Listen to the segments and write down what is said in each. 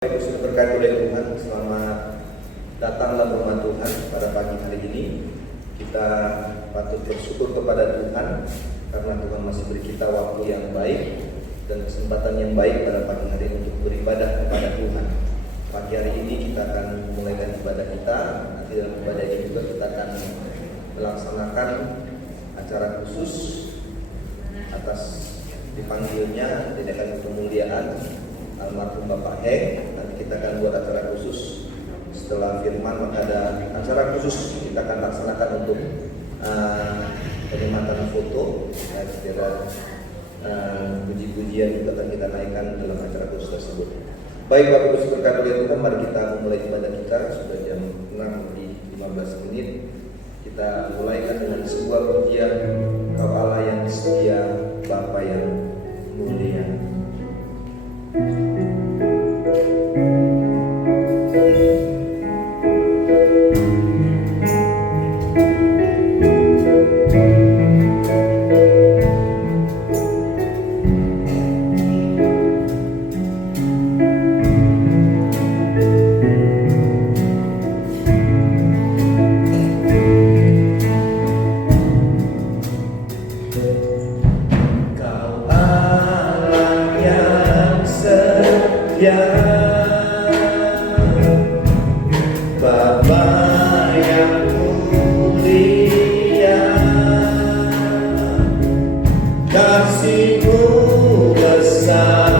Bapak Ibu sudah berkati oleh Tuhan, selamat datang dalam rumah Tuhan pada pagi hari ini. Kita patut bersyukur kepada Tuhan karena Tuhan masih beri kita waktu yang baik dan kesempatan yang baik pada pagi hari ini untuk beribadah kepada Tuhan. Pagi hari ini kita akan memulaikan ibadah kita. Nanti dalam ibadah ini juga kita akan melaksanakan acara khusus atas dipanggilnya tindakan pemuliaan almarhum Bapak Heng. Nanti kita akan buat acara khusus setelah firman, maka ada acara khusus kita akan laksanakan untuk penyematan foto dan segera puji-pujian juga akan kita naikkan dalam acara khusus tersebut. Baik Bapak Ibu berkat oleh Tuhan, mari kita memulai ibadah kita. Sudah jam 6:15. Kita mulaikan dengan sebuah pujian, Kau Allah yang setia, Bapa yang mulia. Kasih-Mu besar.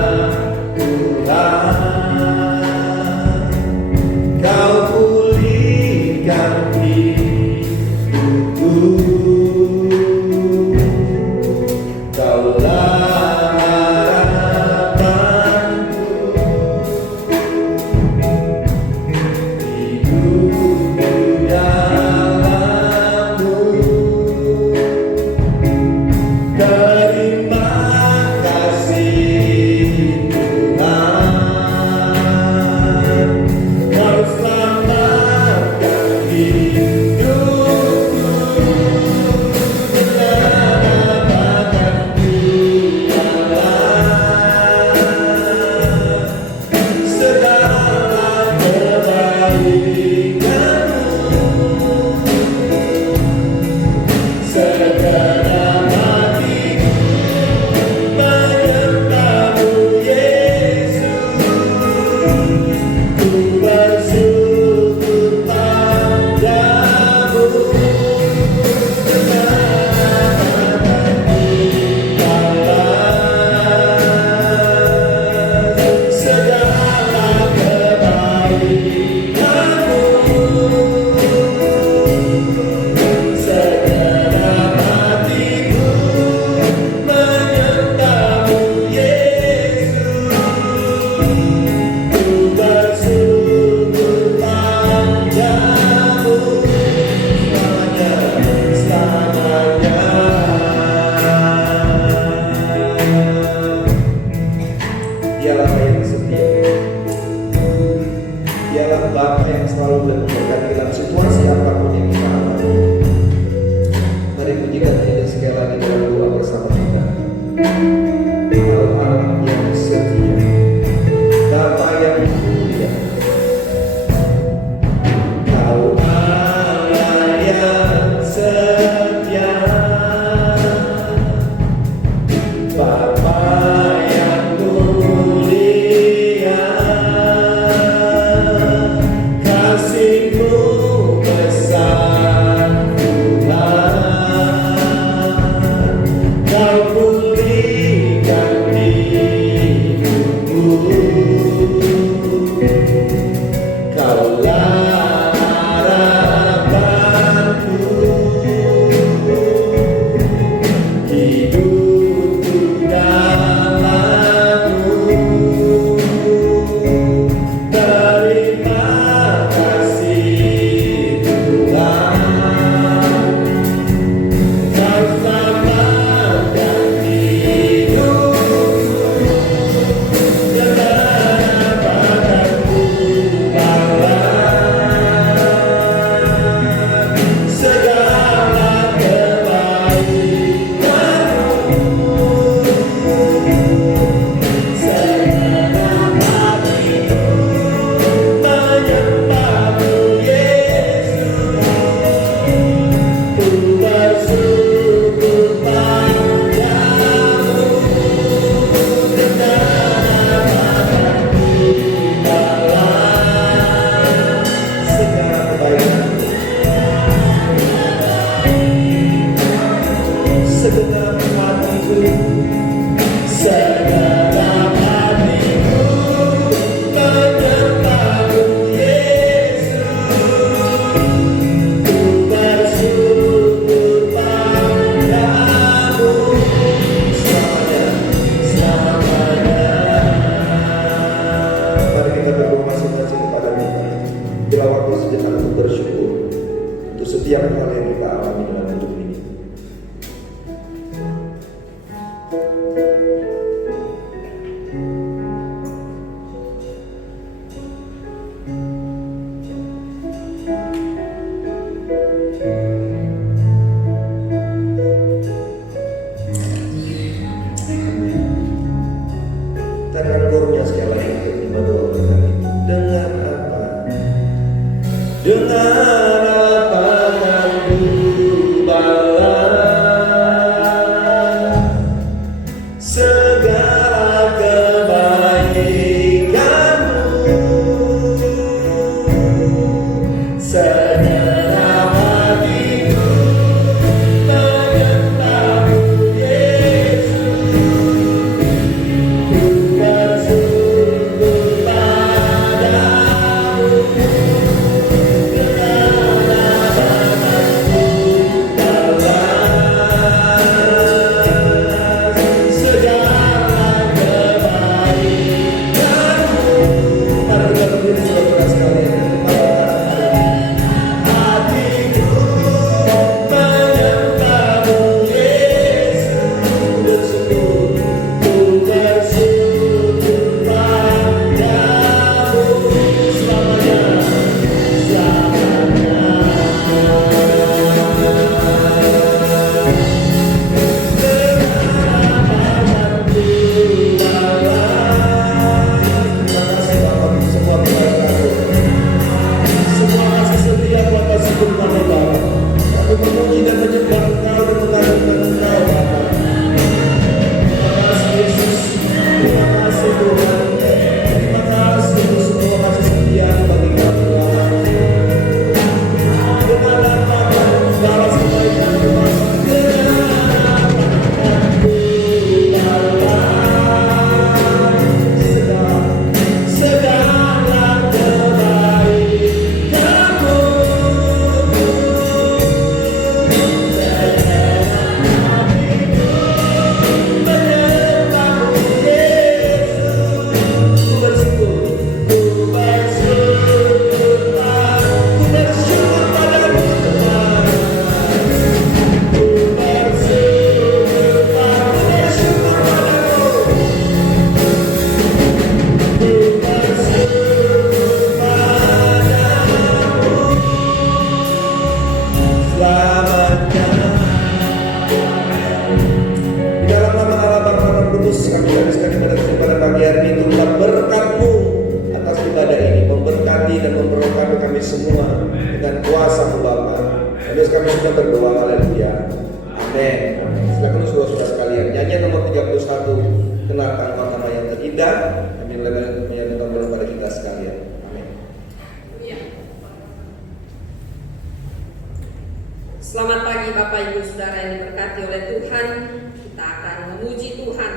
Selamat pagi Bapak Ibu Saudara yang diberkati oleh Tuhan. Kita akan memuji Tuhan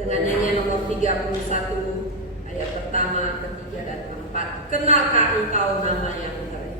dengan nyanyian nomor 31 ayat pertama, ketiga, dan keempat. Kenalkah engkau nama yang terindah?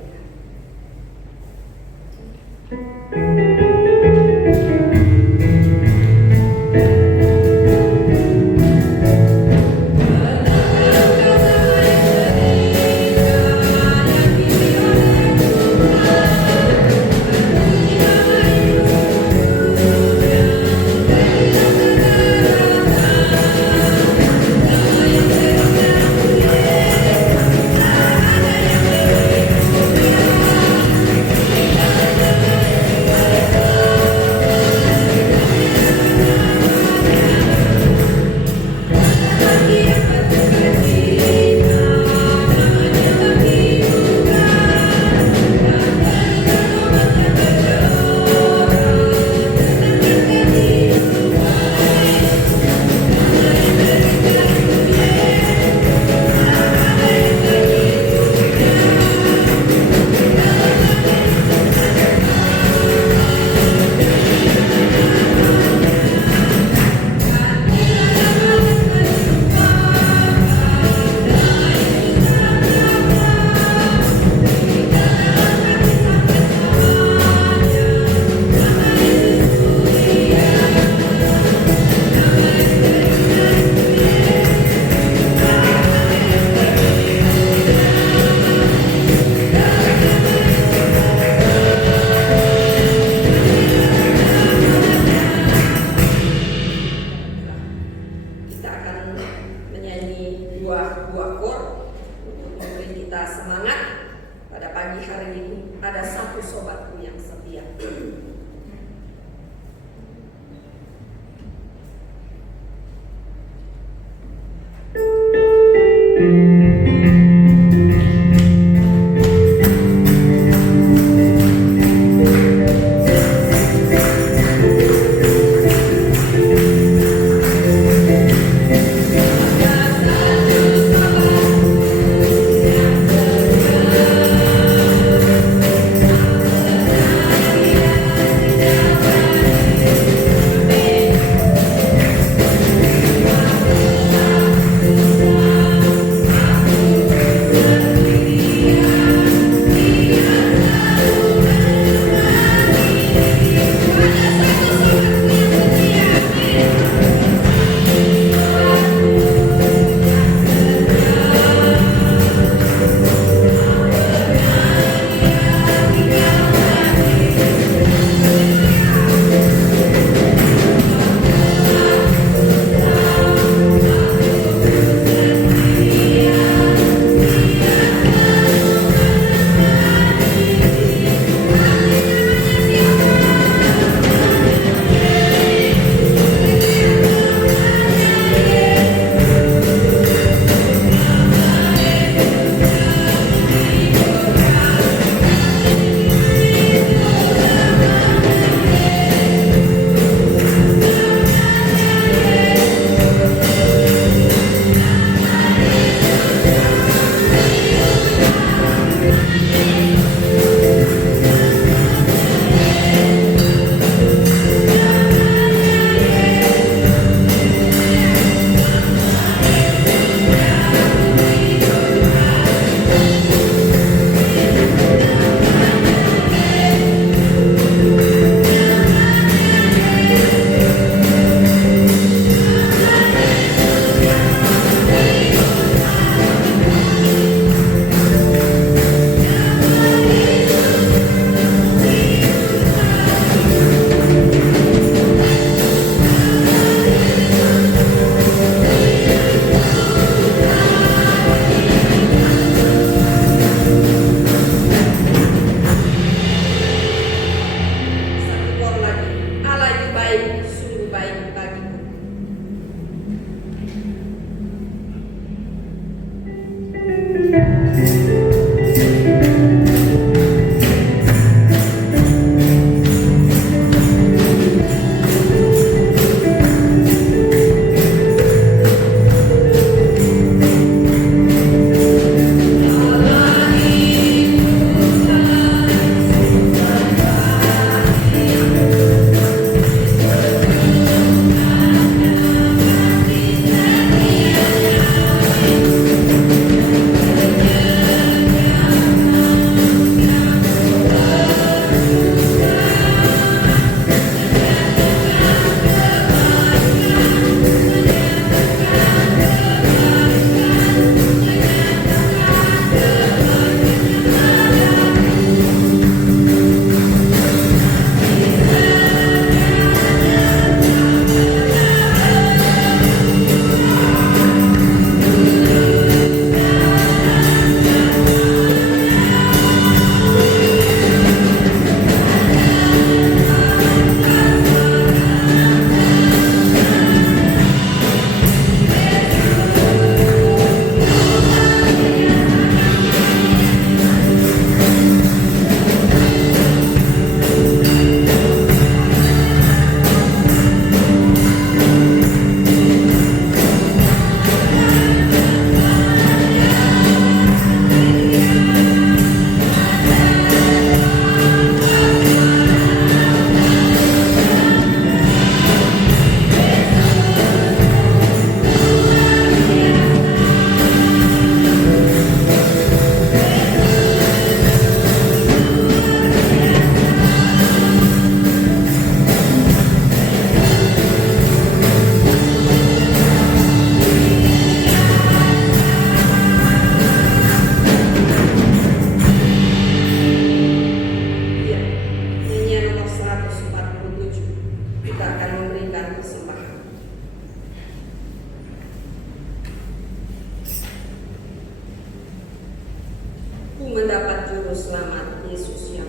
untuk mendapat juru selamat Yesus yang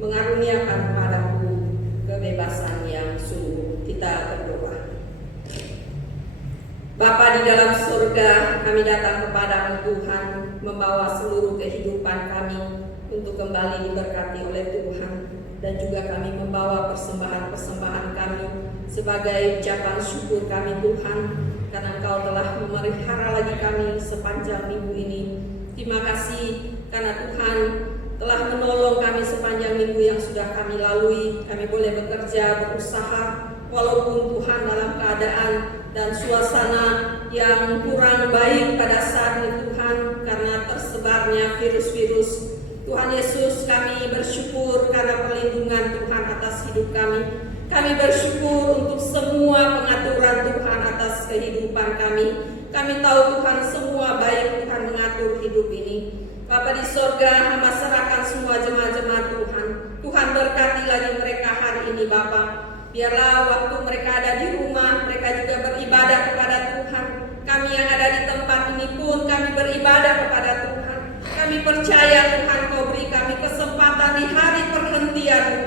mengaruniakan padaku kebebasan yang sungguh. Kita berdoa. Bapa di dalam surga, kami datang kepadamu Tuhan, membawa seluruh kehidupan kami untuk kembali diberkati oleh Tuhan, dan juga kami membawa persembahan-persembahan kami sebagai ucapan syukur kami Tuhan, karena Engkau telah memelihara lagi kami sepanjang minggu ini. Terima kasih karena Tuhan telah menolong kami sepanjang minggu yang sudah kami lalui. Kami boleh bekerja, berusaha, walaupun Tuhan dalam keadaan dan suasana yang kurang baik pada saat ini Tuhan, karena tersebarnya virus-virus. Tuhan Yesus, kami bersyukur karena perlindungan Tuhan atas hidup kami. Kami bersyukur untuk semua pengaturan Tuhan atas kehidupan kami. Kami tahu Tuhan semua baik Tuhan mengatur hidup ini. Bapa di sorga, hamba serahkan semua jemaat-jemaat Tuhan. Tuhan berkati lagi mereka hari ini Bapa. Biarlah waktu mereka ada di rumah, mereka juga beribadah kepada Tuhan. Kami yang ada di tempat ini pun kami beribadah kepada Tuhan. Kami percaya Tuhan Kau beri kami kesempatan di hari perhentian-Mu.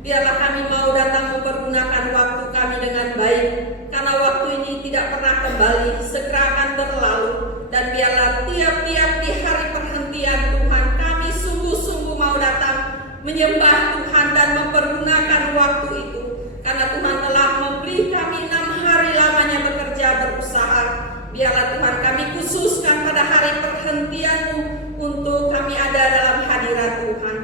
Biarlah kami mau datang mempergunakan waktu kami dengan baik, karena waktu ini tidak pernah kembali, segera akan berlalu. Dan biarlah tiap-tiap di hari perhentian Tuhan, kami sungguh-sungguh mau datang menyembah Tuhan dan mempergunakan waktu itu. Karena Tuhan telah memberi kami 6 hari lamanya bekerja berusaha. Biarlah Tuhan kami khususkan pada hari perhentian-Mu untuk kami ada dalam hadirat Tuhan.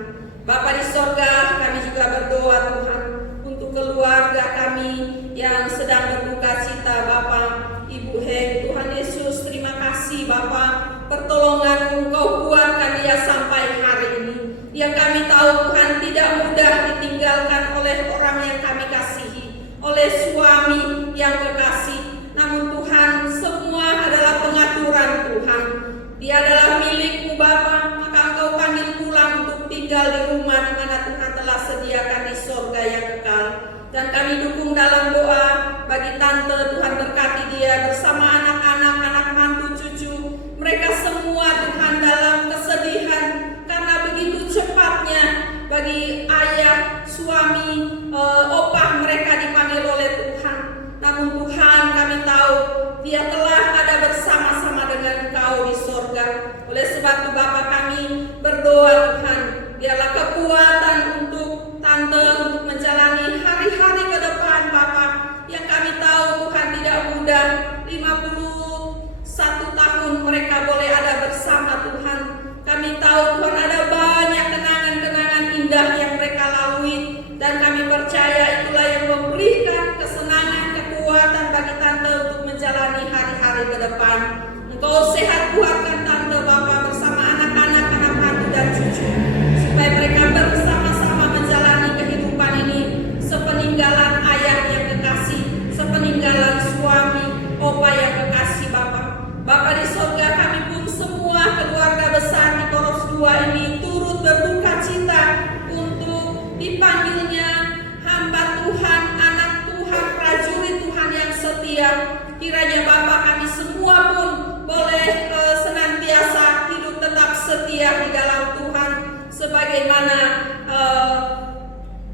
Bapa di sorga, kami juga berdoa Tuhan untuk keluarga kami yang sedang berduka cita Bapa, Ibu Heng. Tuhan Yesus, terima kasih Bapa, pertolongan-Mu Kau kuatkan dia sampai hari ini. Yang kami tahu Tuhan tidak mudah ditinggalkan oleh orang yang kami kasihi, oleh suami yang kekasih. Namun Tuhan, semua adalah pengaturan Tuhan. Dia adalah milik-Mu Bapa, maka Engkau panggil pulang untuk tinggal di rumah di mana Tuhan telah sediakan di sorga yang kekal. Dan kami dukung dalam doa bagi tante, Tuhan berkati dia bersama anak-anak, anak mantu, cucu. Mereka semua Tuhan dalam kesedihan karena begitu cepatnya bagi ayah, suami, opah mereka dipanggil oleh Tuhan. Namun Tuhan, kami tahu dia telah ada bersama-sama dengan Engkau di sorga. Oleh sebab itu Bapa, kami berdoa Tuhan, biarlah kekuatan untuk tante untuk menjalani hari-hari ke depan Bapa, yang kami tahu Tuhan tidak mudah. 5 hari ke depan. Engkau sehat kuatkan Tante Bapak bersama anak-anak, anak mantu dan cucu, supaya mereka bersama-sama menjalani kehidupan ini sepeninggalan ayah yang kekasih, sepeninggalan suami, opa yang kekasih Bapak. Bapak di surga, kami pun semua keluarga besar di Koros 2 ini turut berduka cita untuk dipanggilnya hamba Tuhan, anak Tuhan, prajurit Tuhan yang setia. Kiranya Bapak kami semua pun boleh senantiasa hidup tetap setia di dalam Tuhan, sebagaimana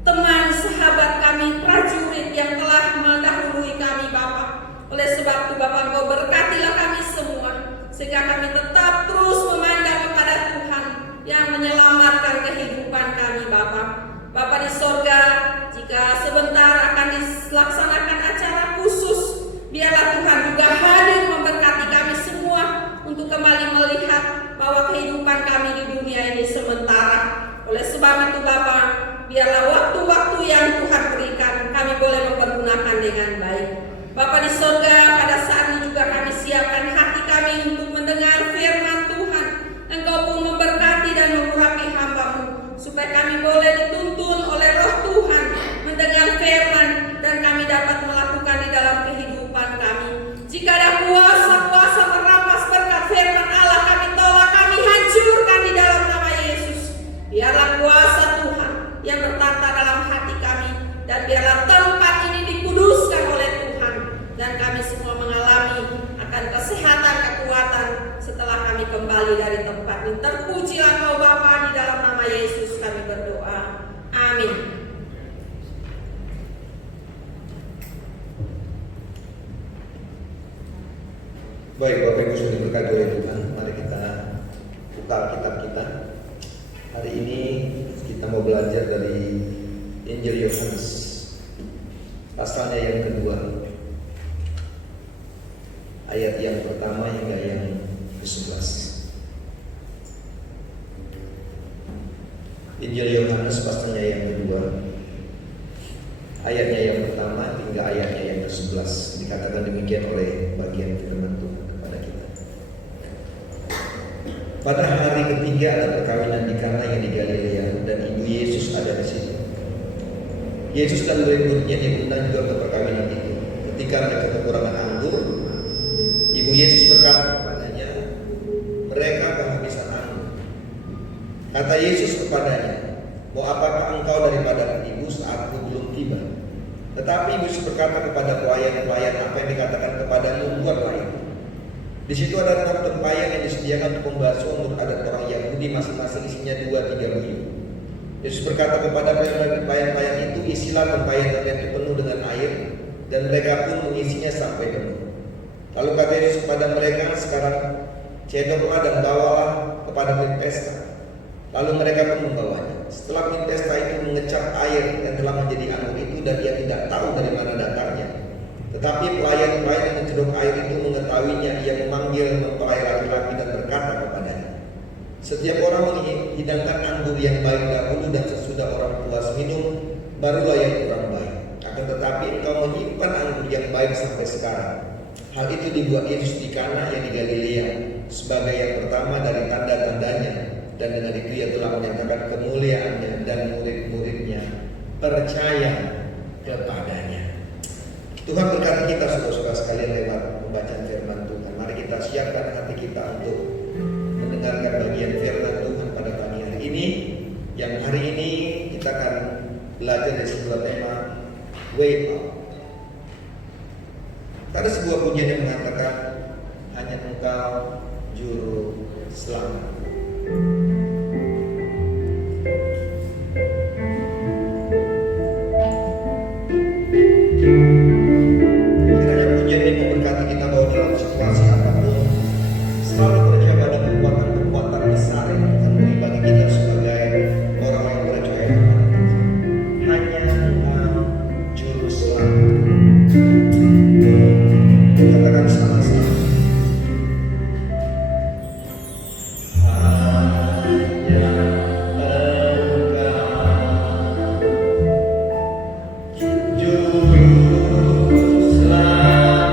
teman sahabat kami prajurit yang telah mendahului kami Bapak. Oleh sebab itu Bapak, Engkau berkatilah kami semua, sehingga kami tetap terus memandang kepada Tuhan yang menyelamatkan kehidupan kami Bapak. Bapak di sorga, jika sebentar akan dilaksanakan acara khusus, biarlah Tuhan juga hadir memberkati kami semua untuk kembali melihat bahwa kehidupan kami di dunia ini sementara. Oleh sebab itu Bapak, biarlah waktu-waktu yang Tuhan berikan kami boleh mempergunakan dengan baik. Bapak di surga, pada saat ini juga kami siapkan hati kami untuk mendengar firman Tuhan. Engkau pun memberkati dan mengurapi hamba-Mu, supaya kami boleh dituntun oleh Roh Tuhan mendengar firman dan kami dapat melakukan di dalam kehidupan kami. Jika ada kuasa-kuasa merampas berkat firman Allah, kami tolak, kami hancurkan di dalam nama Yesus. Biarlah kuasa Tuhan yang bertata dalam hati kami, dan biarlah tempat ini dikuduskan oleh Tuhan, dan kami semua mengalami akan kesehatan, kekuatan setelah kami kembali dari tempat ini. Terpujilah Kau Bapa, di dalam nama Yesus kami berdoa. Amin. Baik, Bapak Ibu sudah diberkati oleh Tuhan. Mari kita buka Alkitab kita. Hari ini kita mau belajar dari Injil Yohanes, pasalnya yang kedua, ayat yang pertama hingga yang ke-11. Injil Yohanes pasalnya yang kedua, ayatnya yang pertama hingga ayatnya yang ke-11. Dikatakan demikian oleh bagian firman Tuhan kepada kita. Pada hari ketiga ada perkawinan di Kana yang di Galilea, dan ibu Yesus ada di situ. Yesus dan murid-muridnya diundang juga ke perkawinan itu. Ketika mereka kekurangan anggur, ibu Yesus berkata kepadanya, mereka kehabisan anggur. Kata Yesus kepadanya, mau apakah engkau daripada ibu saatku belum tiba? Tetapi ibu Yesus berkata kepada pelayan-pelayan, apa yang dikatakan kepadamu, buatlah itu. Di situ ada 6 tempayan yang disediakan untuk membasuh menurut adat orang Yahudi, masing-masing isinya 2-3 buyut. Yesus berkata kepada pelayan-pelayan itu, isilah tempayan itu penuh dengan air, dan mereka pun mengisinya sampai penuh. Lalu kata Yesus kepada mereka, sekarang cedoklah dan bawalah kepada pemilik pesta. Lalu mereka pun membawanya. Setelah pemilik pesta itu mengecap air yang telah menjadi anggur itu, dan ia tidak tahu dari mana datangnya. Tetapi pelayan-pelayan yang mencedok air itu mengetahuinya. Ia memanggil mempelai laki-laki dan berkata kepadanya, setiap orang menghidangkan anggur yang baik dahulu, dan sesudah orang puas minum, barulah yang kurang baik. Akan tetapi engkau menyimpan anggur yang baik sampai sekarang. Hal itu dibuat Yesus di Kana yang di Galilea sebagai yang pertama dari tanda-tandanya, dan dengan itu ia telah menyatakan kemuliaannya, dan murid-muridnya percaya kepadanya. Tuhan berkati kita saudara-saudara sekalian lewat pembacaan firman Tuhan. Mari kita siapkan hati kita untuk mendengarkan bagian firman Tuhan pada pagi hari ini. Yang hari ini kita akan belajar dari sebuah tema, Way Out. Ada sebuah pujian yang mengatakan, hanya Engkau juru selamat. Kiranya pujian ini memberkati kita bahwa dalam situasi apapun selalu terjaga ada kekuatan-kekuatan besar yang Tuhan beri bagi kita sebagai orang yang percaya kepada Tuhan. Hanya Engkau juru selamat. Katakan sama-sama. Hanya Engkau juru selamatku.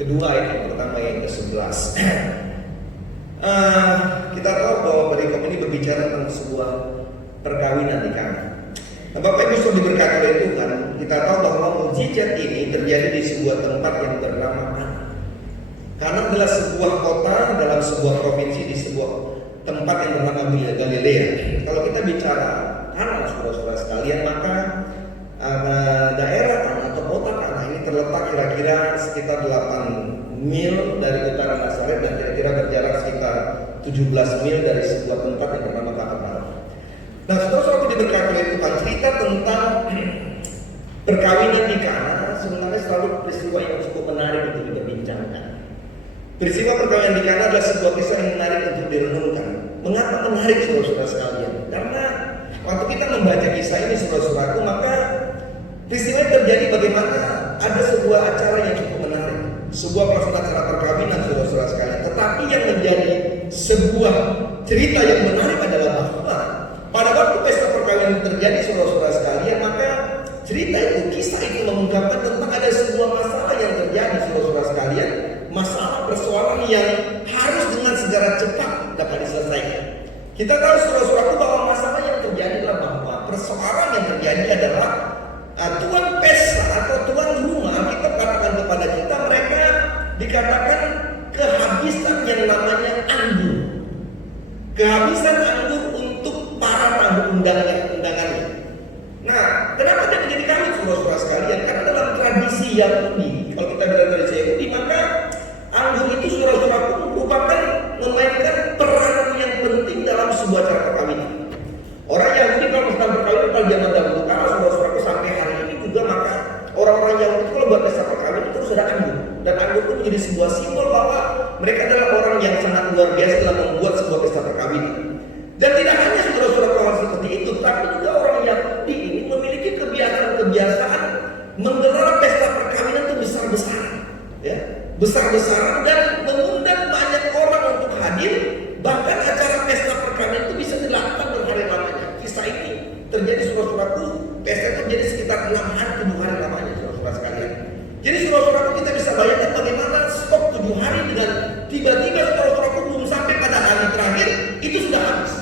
kedua ayat yang pertama yang ke-11. Kita tahu bahwa perikop ini berbicara tentang sebuah perkawinan di Kana. Nah, Bapak Ibu sudah diberkati oleh Tuhan. Kita tahu bahwa mukjizat ini terjadi di sebuah tempat yang bernama Kana. Kana adalah sebuah kota dalam sebuah provinsi di sebuah tempat yang bernama Galilea. Kalau kita bicara Kana, saudara-saudara sekalian, maka daerah Kana atau kota Kana ini terletak kira-kira sekitar 8 mil dari utara Nazaret dan kira-kira berjarak sekitar 17 mil dari sebuah tempat yang bernama Kapernaum. Nah, saudara-saudara diberkati oleh Tuhan, cerita tentang perkawinan di Kana sebenarnya selalu peristiwa yang cukup menarik untuk diperbincangkan. Peristiwa perkawinan di Kana adalah sebuah kisah yang menarik untuk direnungkan. Mengapa menarik, saudara-saudara sekalian? Karena waktu kita membaca kisah ini, saudara-saudaraku, maka peristiwa yang terjadi bagaimana ada sebuah acara yang cukup menarik, sebuah pelaksanaan acara perkawinan, saudara-saudara sekalian. Tetapi yang menjadi sebuah cerita yang menarik adalah bahwa pada waktu pesta perkawinan terjadi, saudara-saudara sekalian, maka cerita itu, kisah itu mengungkapkan tentang ada sebuah masalah yang terjadi, saudara-saudara sekalian, masalah persoalan yang harus dengan segera cepat dapat diselesaikan. Kita tahu, saudara-saudaraku, bahwa masalah yang terjadi adalah bahwa persoalan yang terjadi adalah tuan pesta atau tuan rumah, kita katakan kepada kita, mereka dikatakan kehabisan yang namanya anggur. Kehabisan anggur untuk para tamu undangannya. Nah, kenapa dia menjadi kami, saudara-saudara sekalian? Karena dalam tradisi Yahudi, kalau kita bilang tradisi Yahudi, maka anggur itu, saudara-saudaraku, merupakan memainkan peranan yang penting dalam sebuah cara perkawinan. Orang Yahudi kalau sedang berkawin pada zaman dahulu kala, saudara-saudaraku, sampai hari ini juga, maka orang-orang Yahudi itu kalau buat pesta perkawinan itu harus ada anggur. Dan anggur itu menjadi sebuah simbol bahwa mereka adalah orang yang sangat luar biasa dalam membuat sebuah pesta perkawinan. Dan tidak hanya saudara-saudara hal seperti itu, tapi juga orang Yahudi ini memiliki kebiasaan menggelar pesta perkawinan itu besar-besaran, ya, besar-besaran dan mengundang banyak orang untuk hadir. Bahkan acara pesta perkawinan itu bisa dilakukan berhari-lamanya. Kisah ini terjadi, saudara-saudaraku, pesta itu terjadi sekitar 6 hari 7 hari lamanya, saudara-saudara sekalian. Jadi, saudara-saudaraku, kita bisa bayangkan bagaimana stok 7 hari dengan tiba-tiba, saudara-saudaraku, belum sampai pada hari terakhir itu sudah habis.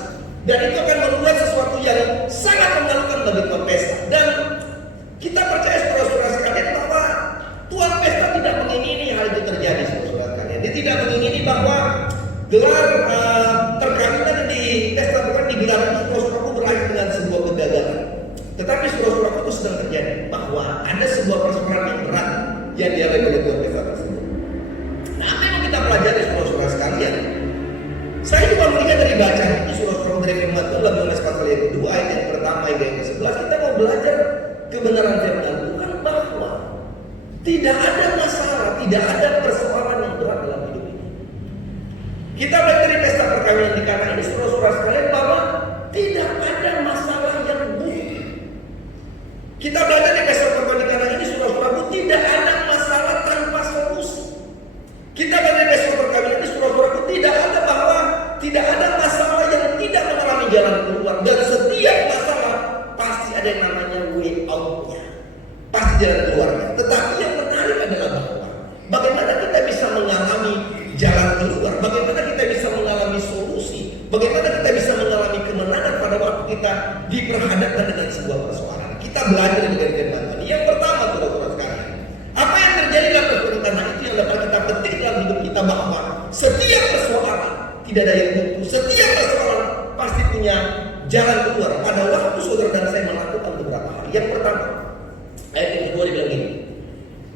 Dan itu akan membuat sesuatu yang sangat memalukan bagi tuan pesta. Dan kita percaya, saudara-saudara sekalian, bahwa tuan pesta tidak mengingini hal itu terjadi, saudara-saudara sekalian. Dia tidak mengingini bahwa gelar perkawinan di pesta perkawinan digelar itu, saudara-saudaraku, berakhir dengan sebuah kegagalan. Tetapi, saudara-saudaraku, itu sedang terjadi bahwa ada sebuah persoalan yang berat yang dihadapi oleh tuan pesta tersebut. Nah, apa yang kita pelajari, saudara-saudara sekalian? Saya juga melihat dari bacaan ini, saudara-saudara, dari firman Tuhan dalam Yohanes pasal yang kedua ayat yang pertama hingga yang ke-11, kita mau belajar kebenaran firman Tuhan bahwa tidak ada masalah, tidak ada persoalan yang berat dalam hidup ini. Kita belajar dari pesta perkawinan di Kana ini, saudara-saudara sekalian, bahwa tidak ada masalah yang buruk. Kita belajar dari pesta perkawinan di Kana ini, saudara-saudara, tidak ada masalah tanpa solusi. Kita belajar dari pesta perkawinan ini, saudara-saudara, tidak ada masalah yang tidak mengalami jalan keluar. Dan setiap masalah pasti ada yang namanya way out-nya, pasti jalan keluarnya. Tetapi yang menarik adalah bahwa bagaimana kita bisa mengalami jalan keluar, bagaimana kita bisa mengalami solusi, bagaimana kita bisa mengalami kemenangan pada waktu kita diperhadapkan dengan sebuah persoalan. Kita belajar dari firman Tuhan. Yang pertama, saudara-saudara sekalian, apa yang terjadi dalam persoalan itu yang dapat kita petik dalam hidup kita, bahwa setiap persoalan tidak ada yang buntu. Setiap persoalan pasti punya jalan keluar. Pada waktu saudara dan saya melakukan beberapa hal. Yang pertama, ayat yang kedua dibilang ini,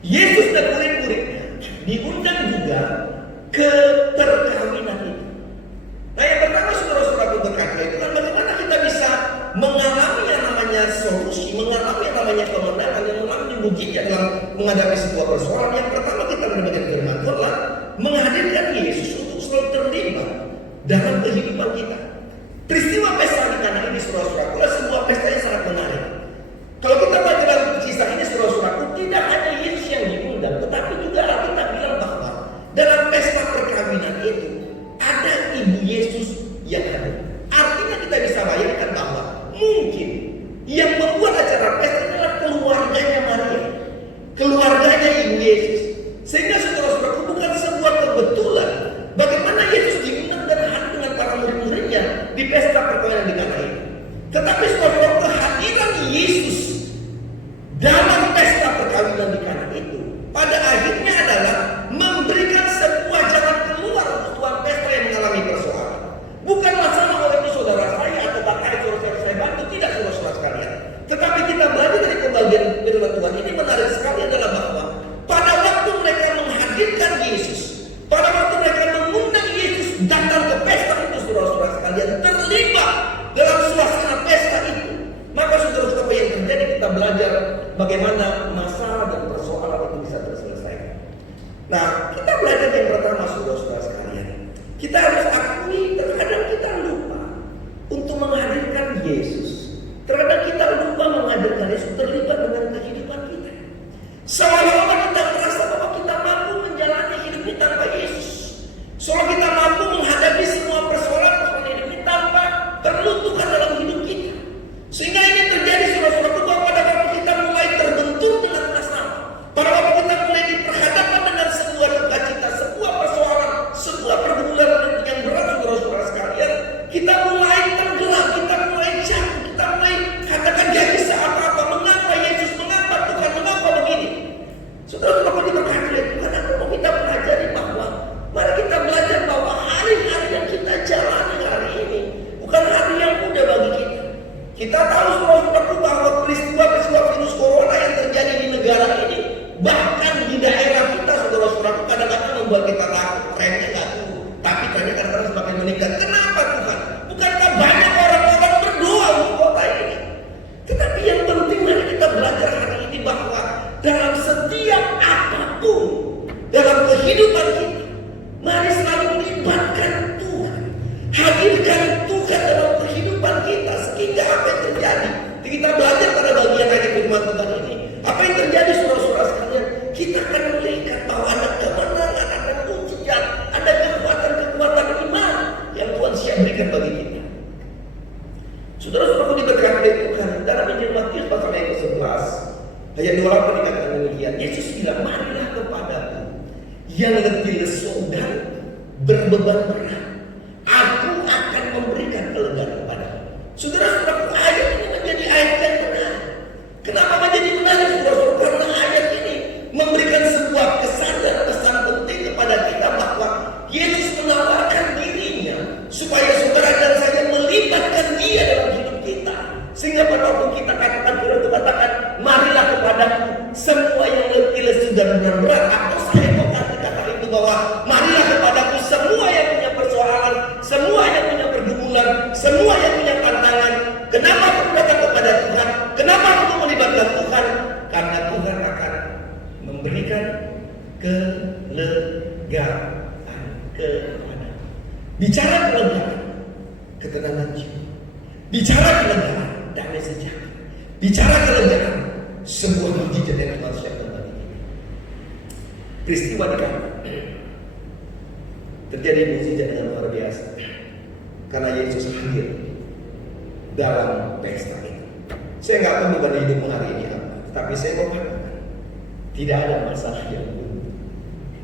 Yesus dan murid-muridnya diundang juga ke perkawinan itu. Nah, yang pertama, saudara-saudara berkata itu kan bagaimana kita bisa mengalami yang namanya solusi, mengalami yang namanya kemenangan, yang mengalami mujizat dalam menghadapi sebuah persoalan. Yang pertama kita mendengar firman Tuhan adalah menghadirkan Yesus untuk selalu terlibat dalam kehidupan kita. Peristiwa pesta di Kana ini, saudara-saudaraku, adalah sebuah pesta yang sangat menarik. Kalau kita baca dalam kisah ini, saudara-saudaraku, tidak hanya Yesus yang diundang, tetapi juga kita bilang bahwa dalam pesta perkawinan itu ada ibu Yesus yang ada. Artinya kita bisa bayangkan bahwa mungkin yang membuat acara pesta adalah keluarganya Maria, keluarganya ibu Yesus. Sehingga saudara-saudaraku, bagaimana masalah dan persoalan itu bisa terselesaikan. Nah, kita belajar yang pertama, saudara-saudara sekalian. Kita harus akui terkadang kita lupa untuk menghadirkan Yesus. Terkadang kita lupa menghadirkan Yesus terlibat dengan kehidupan kita. Seolah-olah kita merasa bahwa kita mampu menjalani hidup ini tanpa Yesus. Seolah kita mampu menghadapi semua persoalan hidup ini tanpa perlu Tuhan dalam hidup kita. Sehingga ini terjadi saudara-saudaraku bahwa pada waktu kita mulai terbentur dengan masalah, pada waktu kita mulai diperhadapkan dengan sebuah duka cita, sebuah persoalan, sebuah pergumulan yang berat saudara-saudara sekalian, kita mulai tenggelam, kita mulai jatuh, kita mulai katakan dia bisa apa-apa. Mengapa Yesus, mengapa Tuhan, mengapa begini? Saudara-saudaraku diberkati oleh Tuhan, aku mau kita pelajari bahwa mari kita belajar bahwa hari-hari yang kita jalani hari ini bukan hari yang mudah bagi kita. Kita tahu saudara-saudaraku bahwa peristiwa virus corona yang terjadi di negara ini, bahkan di daerah kita saudara-saudaraku, kadang-kadang membuat kita takut. Trennya nggak turun, tapi trennya kadang-kadang semakin meningkat. Kenapa Tuhan? Bukankah banyak orang-orang berdoa di kota ini? Tetapi yang penting mari kita belajar hari ini bahwa dalam setiap apapun dalam kehidupan kita, mari selalu melibatkan Tuhan. Hadirkan Tuhan dalam kehidupan kita sehingga apa yang terjadi. Kita belajar pada bagian ayat firman Tuhan ini. Apa yang terjadi saudara-saudara sekalian? Kita akan melihat bahwa ada kemenangan, ada mujizat, ada kekuatan-kekuatan iman yang Tuhan siap berikan bagi kita. Saudara-saudaraku diberkati oleh Tuhan. Dalam Injil Matius pasal yang ke-11 ayat 28 dikatakan demikian. Yesus bilang, marilah kepadaku yang letih lesu dan berbeban berat, aku akan memberikan kelegaan kepadamu. Saudara-saudaraku, ayat ini menjadi ayat yang benar. Kenapa menjadi menarik saudara-saudara? Karena ayat ini memberikan sebuah kesan dan pesan penting kepada kita bahwa Yesus menawarkan dirinya supaya saudara dan saya melibatkan dia dalam hidup kita. Sehingga pada waktu kita katakan, Firman Tuhan katakan, marilah kepadaku semua yang letih lesu dan berat. Atau saya mau kasih kata itu bahwa marilah kepadaku semua yang punya persoalan, semua yang punya pergumulan, semua yang punya tantangan. Kenapa aku datang kepada Tuhan? Kenapa aku melibatkan Tuhan? Karena Tuhan akan memberikan kelegaan kepada. Bicara kelegaan, ketenangan jiwa. Bicara kelegaan, damai sejahtera. Bicara kelegaan, sebuah mujizat yang Tuhan siapkan bagi kita. Peristiwa di Kana terjadi mujizat dengan luar biasa karena Yesus hadir dalam pesta itu. Saya nggak tahu beban hidupmu hari ini apa, tapi saya mau katakan tidak ada masalah yang buntu,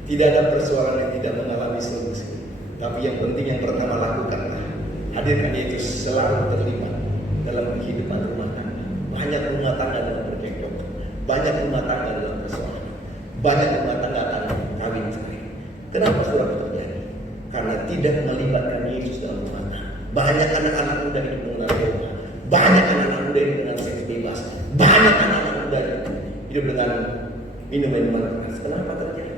tidak ada persoalan yang tidak mengalami solusi. Tapi yang penting yang pertama lakukanlah, hadirkan Yesus selalu terlibat dalam kehidupan rumah tangga. Banyak rumah tangga dalam bercekcok, banyak rumah tangga dalam persoalan, banyak rumah tangga akan kawin cerai. Kenapa surat terjadi? Karena tidak melibatkan Yesus dalam rumah tangga. Banyak anak-anak muda hidup dengan narkoba, banyak anak-anak muda hidup dengan seks bebas, banyak anak-anak muda hidup dengan minum-minuman keras. Kenapa terjadi?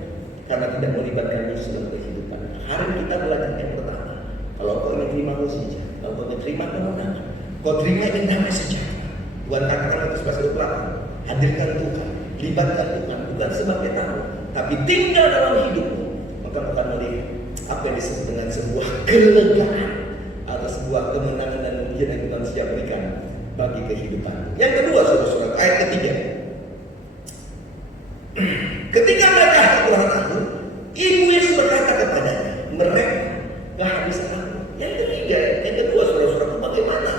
Karena tidak melibatkan Yesus dalam kehidupan. Hari kita belajar yang pertama, kalau kau ingin terima mujizat, kalau kau ingin terima kemenangan, kau terima yang damai sejahtera. Tuhan katakan atas pasal 28, hadirkan Tuhan, libatkan Tuhan, bukan sebagai tamu, tapi tinggal dalam hidupmu. Maka akan melihat apa yang disebut dengan sebuah kelegaan atau sebuah kemenangan dan mujizat yang Tuhan siap berikan bagi kehidupan. Yang kedua, saudara-saudara, ayat ketiga. Ketika mereka kekurangan anggur, Ibu Yesus berkata kepadanya, mereka kehabisan anggur. Yang ketiga, yang kedua, saudara-saudara, bagaimana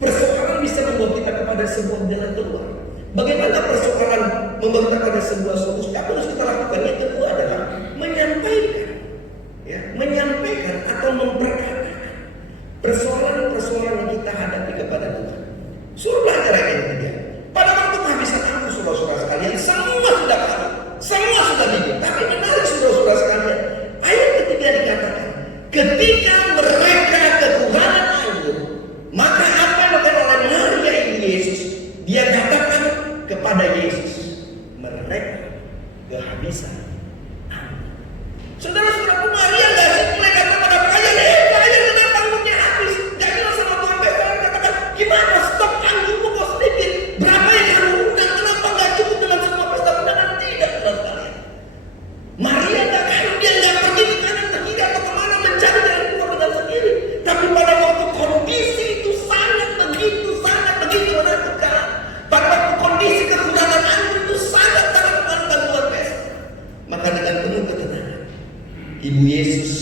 persoalan bisa membawa kita kepada sebuah jalan keluar? Bagaimana persoalan membawa kita kepada sebuah solusi? Apa harus kita lakukan? Yang kedua adalah menyampaikan atau memperkatakan persoalan-persoalan yang kita hadapi kepada Tuhan. Suruh belajar ayat yang ketiga. Pada waktu kehabisan anggur, saudara-saudara sekalian, semua sudah habis, semua sudah bingung. Tapi menarik saudara-saudara sekalian, ayat ketiga dikatakan, ketika mereka kekurangan anggur, maka apa yang dilakukan oleh Maria ibu Yesus? Dia katakan kepada Yesus, mereka kehabisan anggur. Saudara-saudaraku, Maria nggak sih mulai kata pada kaya kenapa anggurnya habis? Jangan sama Tuhan, katakan gimana stok anggurmu kok sedikit? Berapa yang kamu undang? Ibu Yesus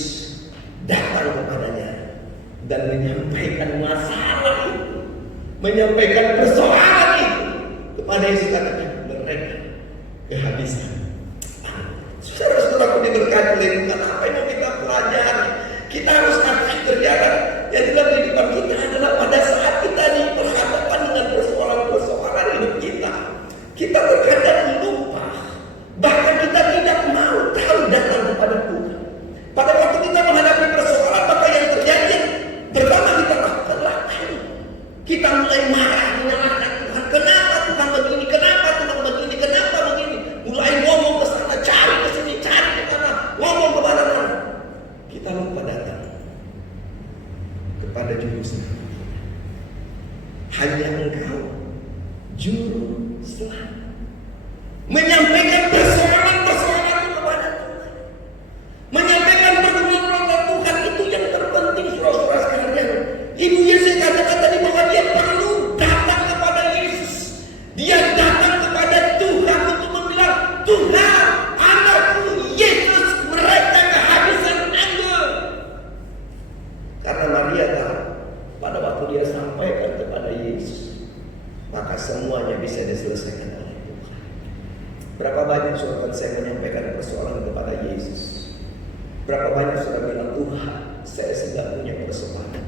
datang kepadanya dan menyampaikan masalah itu, menyampaikan persoalan itu kepada Yesus. Katakan, mereka kehabisan. Saudara-saudaraku diberkati oleh Tuhan, apa yang mau kita pelajari? Kita harus aktif berjalan. Yang dalam kehidupan kita adalah pada saat kita diperhadapkan dengan persoalan-persoalan hidup kita, kita terkadang lupa, bahkan kita tidak mau tahu datang kepada Tuhan. Pada waktu kita menghadapi persoalan, maka yang terjadi pertama kita lakukan lakukan. Kita mulai marah, menyalahkan Tuhan. Kenapa Tuhan begini? Kenapa Tuhan begini? Kenapa begini? Mulai ngomong ke sana, cari ke sini, cari ke sana, ngomong ke mana-mana. Kita lupa datang kepada juru selamat. Hanya Engkau juru selamat. Menyampaikan persoalan-persoalan itu kepada Tuhan. Menyampaikan pergumulan Tuhan itu yang terpenting, saudara-saudara sekalian. Ibu Yesus katakan tadi bahwa dia perlu datang kepada Yesus. Dia datang kepada Tuhan untuk membilang, Tuhan, anakku Yesus mereka kehabisan anggur. Karena Maria tahu pada waktu dia sampaikan kepada Yesus, maka semuanya bisa diselesaikan oleh Tuhan. Berapa banyak saudara saya menyampaikan persoalan kepada Yesus? Berapa banyak saudara bilang, Tuhan, saya sedang punya persoalan.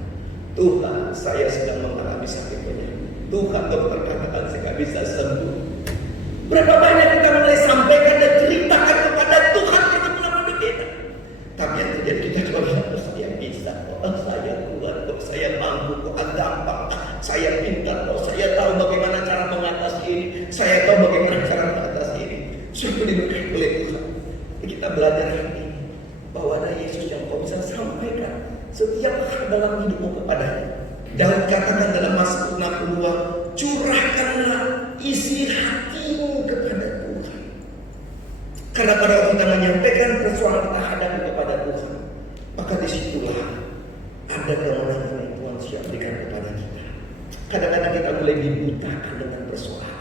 Tuhan, saya sedang mengalami sakit penyakit. Tuhan, dokter katakan saya tidak bisa sembuh. Berapa banyak kita mulai sampaikan dan ceritakan kepada Tuhan pergumulan kita. Tapi yang terjadi kita cuma bilang, oh, saya bisa, oh, saya kuat, oh, saya mampu, oh, gampang, saya pintar, oh, saya tahu bagaimana cara mengatasi ini, saya tahu bagaimana cara mengatasi ini. Sudah diberkati oleh Tuhan. Kita belajar hari ini bahwa ada Yesus yang kau bisa sampaikan setiap hal dalam hidupmu kepadanya. Daud katakan dalam Mazmur 62, curahkanlah isi hatimu kepada Tuhan. Karena pada waktu kita menyampaikan persoalan kita hadapi kepada Tuhan, maka disitulah ada kemenangan yang Tuhan siap berikan kepada kita. Kadang-kadang kita mulai dibutakan dengan persoalan.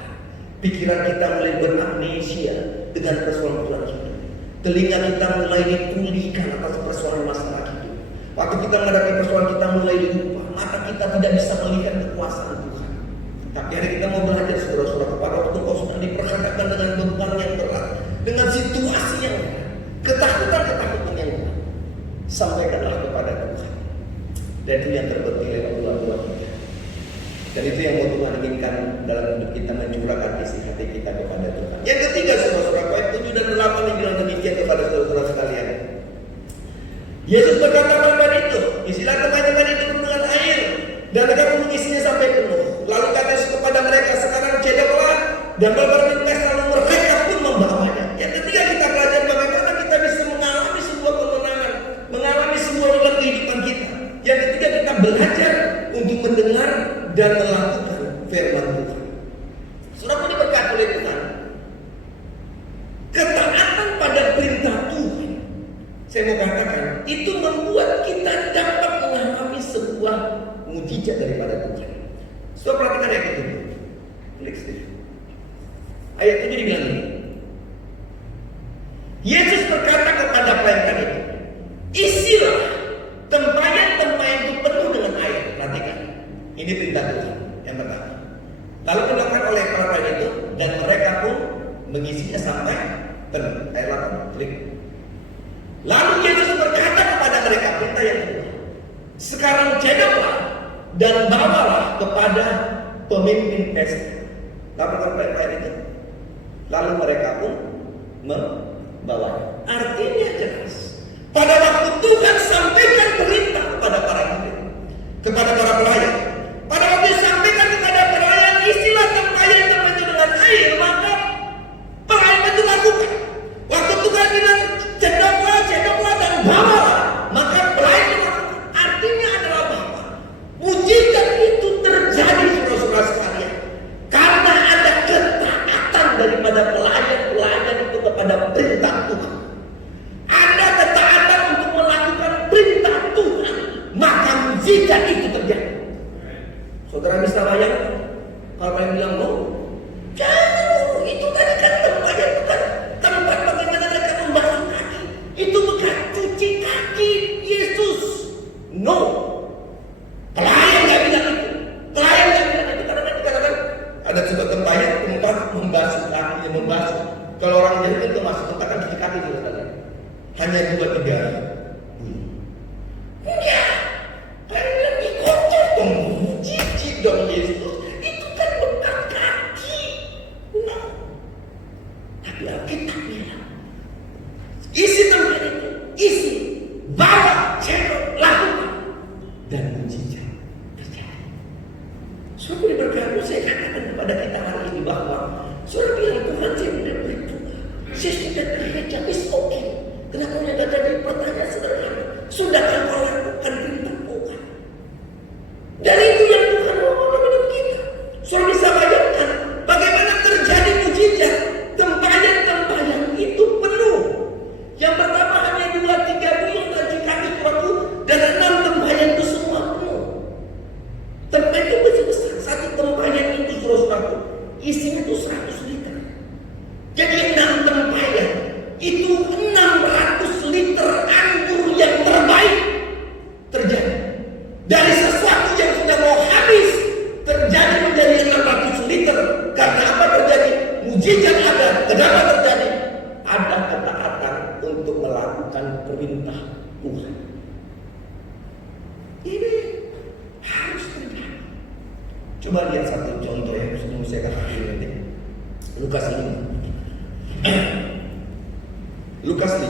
Pikiran kita mulai beramnesia dengan persoalan hidup. Telinga kita mulai dipulihkan atas persoalan masalah hidup. Waktu kita menghadapi persoalan kita mulai lupa. Mata kita tidak bisa melihat kekuasaan Tuhan. Tapi hari kita mau belajar saudara-saudara, pada waktu kau sudah diperhadapkan dengan beban yang berat, dengan situasi yang berat, ketakutan yang berat, sampaikanlah kepada Tuhan. Dan itu yang terpenting lewat doa-doa kita. Dan itu yang mau Tuhan inginkan dalam hidup kita, mencurahkan isi hati kita kepada Tuhan. Yang ketiga saudara-saudara, ayat 7 dan 8 yang bilang demikian kepada saudara-saudara sekalian. Yesus berkata kepada itu, isilah teman-teman itu dengan air, dan mereka mengisinya sampai penuh. Lalu kata Yesus kepada mereka, sekarang cedoklah dan bermintas, lalu mereka pun membawanya. Yang ketiga kita belajar bagaimana kita bisa mengalami sebuah kemenangan, mengalami sebuah dalam kehidupan kita. Yang ketiga kita belajar untuk mendengar dan melakukan firman Tuhan. Saudara diberkati oleh Tuhan. Ketaatan pada perintah Tuhan, saya mau katakan, itu membuat kita dapat mengalami sebuah mujizat daripada Tuhan. Saudara perhatikan ayat itu. Ayat 7 dibilang ini. Yesus berkata kepada pelayan itu, isilah tempayan-tempayan itu penuh dengan air. Perhatikan, ini perintah Tuhan yang pertama. Lalu dilakukan oleh para pelayan itu, dan mereka pun mengisinya sampai penuh. Ayat 8, klik. Lalu Yesus berkata kepada mereka, perintah yang kedua, sekarang cedoklah dan bawalah kepada pemimpin pesta. Lakukan pelayan itu. Lalu mereka pun membawa. Artinya jelas, pada waktu Tuhan sampaikan perintah kepada para murid, kepada para pelayan, pada waktu sampaikan kepada pelayan, istilah tempayan itu dengan air, maka pelayan itu lakukan. Waktu Tuhan bilang cedoklah dan bawalah, maka pelayan itu lakukan. Artinya adalah bahwa mujizat itu terjadi saudara-saudara sekalian karena ada ketaatan daripada pelayan itu kepada perintah Tuhan. Ada ketaatan untuk melakukan perintah Tuhan, maka mujizat itu terjadi. Saudara bisa bayangkan kalau yang bilang, oh jangan, itu tadi kan tempat bagaimana mereka membasuh kaki, itu bukan cuci hanya 2-3 bunyi. Enggak, kan lebih kotor dong, jijik dong Yesus. Itu kan bekas kaki. Nah, tapi Alkitab bilang, isi tempat itu, isi, bawa, cendol, lakukan, dan mujizat terjadi. Saudara berkata, saya katakan kepada kita hari ini bahwa saudara bilang Tuhan saya sudah berdoa, saya sudah gereja, is okay. Kenapa ada tadi pertanyaan sederhana? Sudahkah kau lakukan perintah Tuhan? Dan itu yang Tuhan mau dalam kita. Saudara bisa bayangkan bagaimana terjadi mujizat. Tempayan-tempayan itu penuh. Yang pertama hanya 2-3 buyung dan kaki waktu, dan 6 tempayan itu semua penuh. Tempayan itu besar. Satu tempayan itu saudara-saudaraku, isinya itu 100 liter. Jadi 6 tempayan itu 600 liter anggur yang terbaik terjadi. Dari sesuatu yang sudah mau habis terjadi menjadi 600 liter. Karena apa terjadi? Mujizat ada. Kenapa terjadi? Ada ketaatan untuk melakukan perintah Tuhan. Ini harus terjadi. Coba lihat satu contoh yang sebelum saya katakan nanti. Lukas 5. Lukas 5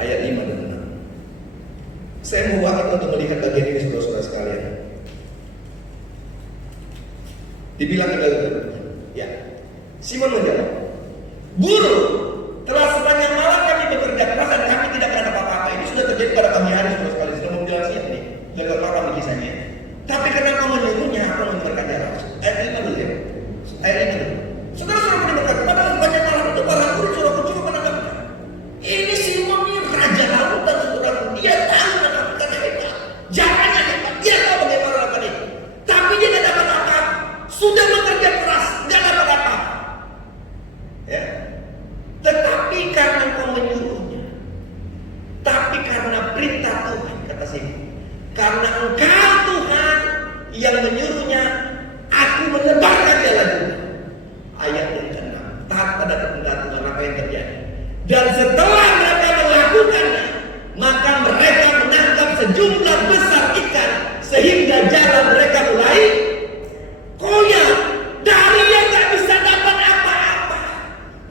ayat 5 dan 6. Saya mau wakil untuk melihat bagian ini saudara-saudara sekalian. Dibilang ya, Simon menjawab, Guru, telah sepanjang malam kami bekerja keras dan kami tidak berada apa-apa. Ini sudah terjadi pada kami hari saudara sekalian. Sudah mau bilang siap nih, sudah kelar kisahnya. Tapi karena kau menyuruhnya, aku memberikan jalan. Ayat 5 dulu ya. Ayat 5 dulu. Saudara-saudara berkata, pada sepanjang malam itu para murid suruh coba menangkapnya. Ini Simon ini raja lautan saudara. Dia tahu menangkapkan hebat. Jalannya hebat. Dia tahu bagaimana melakukan itu. Tapi dia tidak dapat apa-apa. Sudah bekerja keras, tidak dapat apa-apa. Ya. Tetapi karena kau menyuruhnya, tapi karena perintah Tuhan, kata Simon, karena engkau Tuhan yang menyuruhnya, aku menebarkan jalan Tuhan. Ayat yang ke-6, taat pada perintah Tuhan, apa yang terjadi? Dan setelah mereka melakukannya, maka mereka menangkap sejumlah besar ikan sehingga jalan mereka mulai koyak. Dari yang gak bisa dapat apa-apa,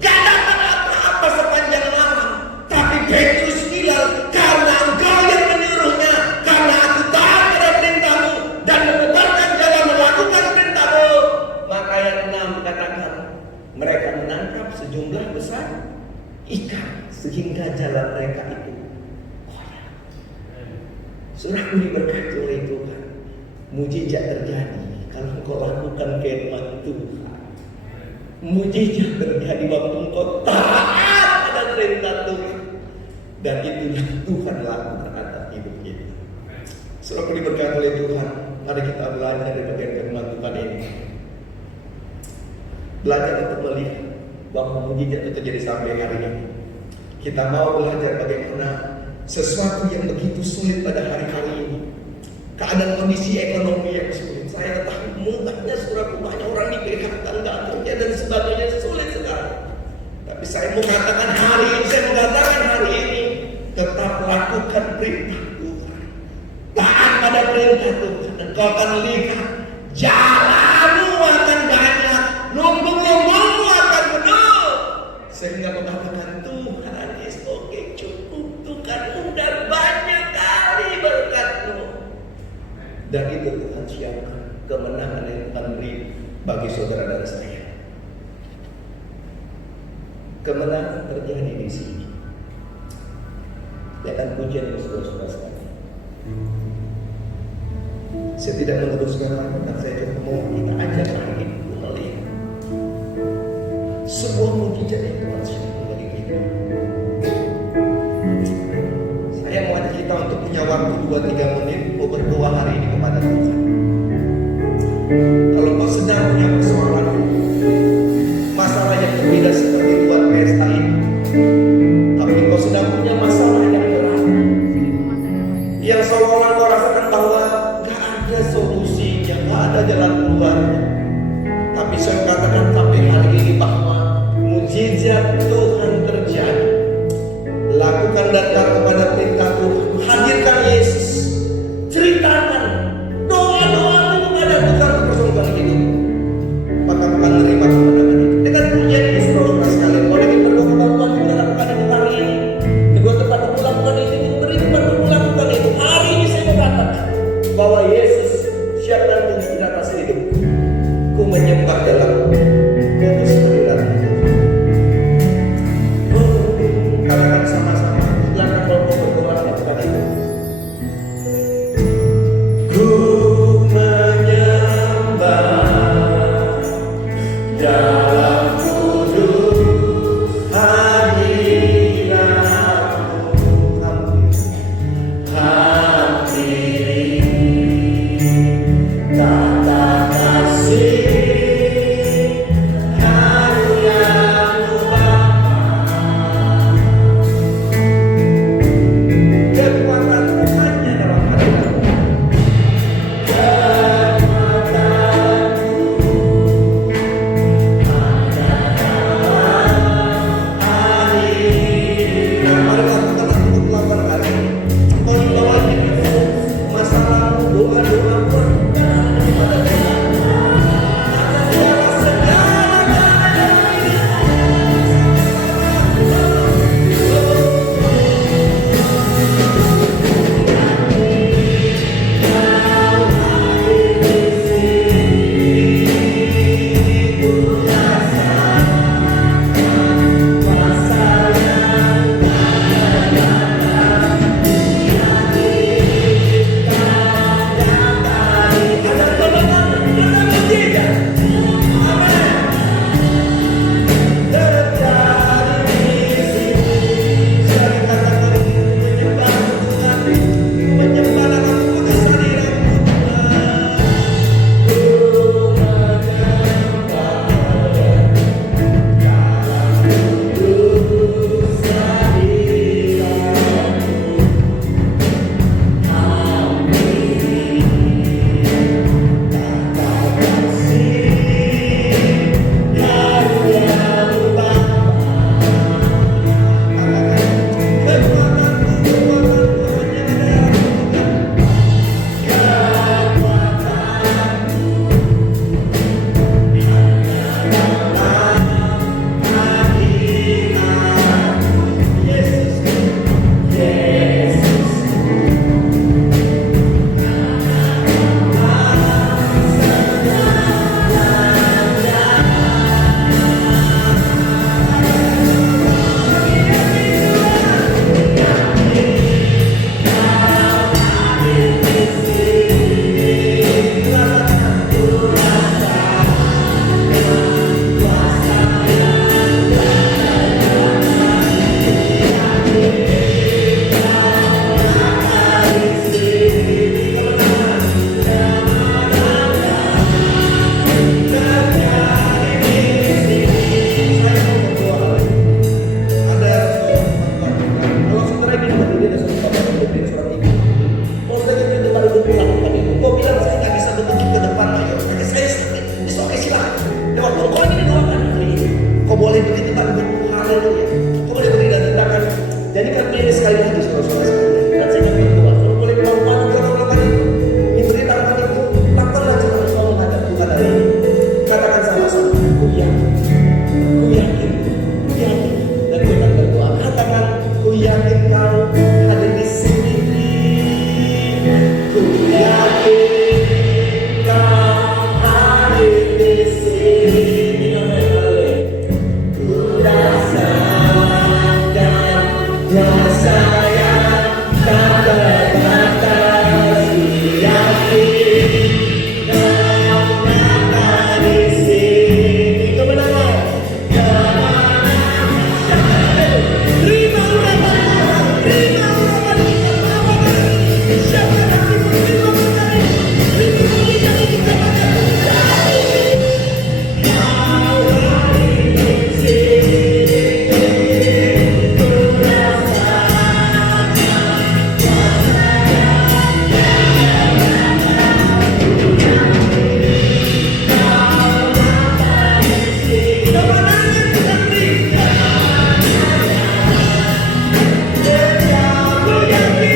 gak dapat apa-apa sepanjang malam. Tapi Petrus bilang, karena engkau yang menyuruhnya, karena aku taat pada perintahmu dan menebarkan jalan melakukan perintahmu. Maka ayat 6 katakan, mereka menangkap sejumlah besar ikan sehingga jalan mereka itu koyak. Surah diberkati oleh Tuhan. Mujizat terjadi kalau engkau lakukan firman Tuhan. Mujizat terjadi waktu engkau taat pada perintah Tuhan. Dan itu yang Tuhan lakukan atas hidup kita. Surah diberkati oleh Tuhan. Mari kita belajar dari bagian firman Tuhan ini. Belajar untuk melihat bahwa mujizat itu terjadi sampai hari ini. Kita mau belajar bagaimana sesuatu yang begitu sulit pada hari-hari ini, keadaan kondisi ekonomi yang sulit. Saya tahu mudahnya saudaraku, banyak orang di PHK, nggak kerja dan sebagainya, sulit sekali. Tapi saya mau katakan hari ini, tetap lakukan perintah Tuhan, taat pada perintah Tuhan, dan kau akan lihat jalanmu akan banyak, lumbung-lumbungmu akan penuh, sehingga kau katakan Tuhan is okay, cukup Tuhan udah banyak kali berkat-Mu. Dan itu Tuhan siapkan kemenangan yang Tuhan beri bagi saudara dan saya. Kemenangan terjadi di sini. Ya kan pujian yang saudara-saudara sekalian. Saya tidak meneruskan lagi, dan saya cuma mau kita ajak lagi melihat sebuah mujizat yang Tuhan siapkan bagi kita. Saya mau ajak kita untuk punya waktu 2-3 menit mau berdoa hari ini kepada Tuhan. Kalau kau sedang punya persoalan, masalah yang berbeda seperti buat pesta ini, tapi kau sedang punya masalah yang berat, yang seolah-olah kau rasakan bahwa gak ada solusinya, gak ada jalan keluarnya. Tapi saya katakan sampai hari ini bahwa mujizat Tuhan terjadi Jadi sekali lagi saudara-saudara sekalian, dan saya ingin berdoa, kalau boleh kemampuan untuk melakukan itu, mengikuti tahapan itu, lakukanlah cara engkau menghadap Tuhan hari ini. Katakan sama-sama, ku yakin, dan kita berdoa. Katakan, ku yakin kau hadir di sini. Ku yakin kau hadir di sini. Ku rasakan rasa yang tak terbatas. Ku yakin kau ada di sini. Kemenangan, terima urapan Tuhan, siapa hati berterima kasih, terima pujian itu kepada Tuhan. Kau hadir di sini, ku rasakan kemenangan Tuhan berikan. Ku yakin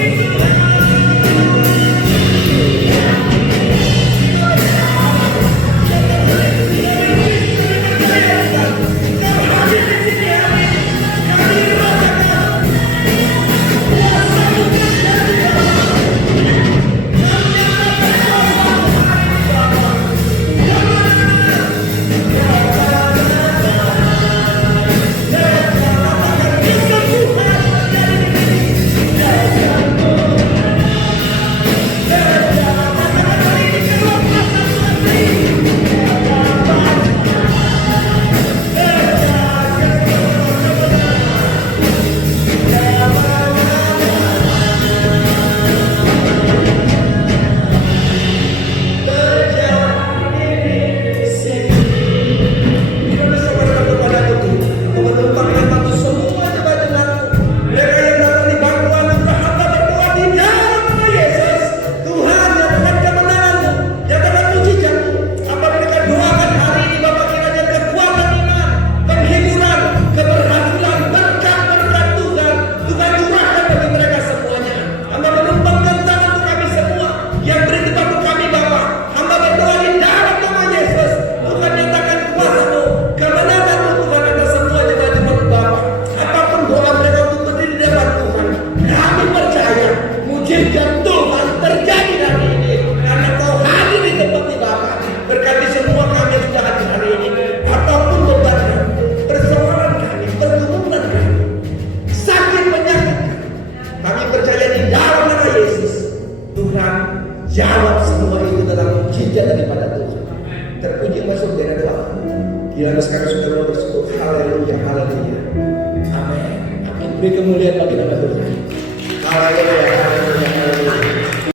jawab semua itu dalam mujizat daripada Tuhan. Terpuji masuk dengan doa. Bila sekarang saudara bersyukur, haleluya, haleluya. Amin. Amin. Beri kemuliaan bagi nama Tuhan. Haleluya.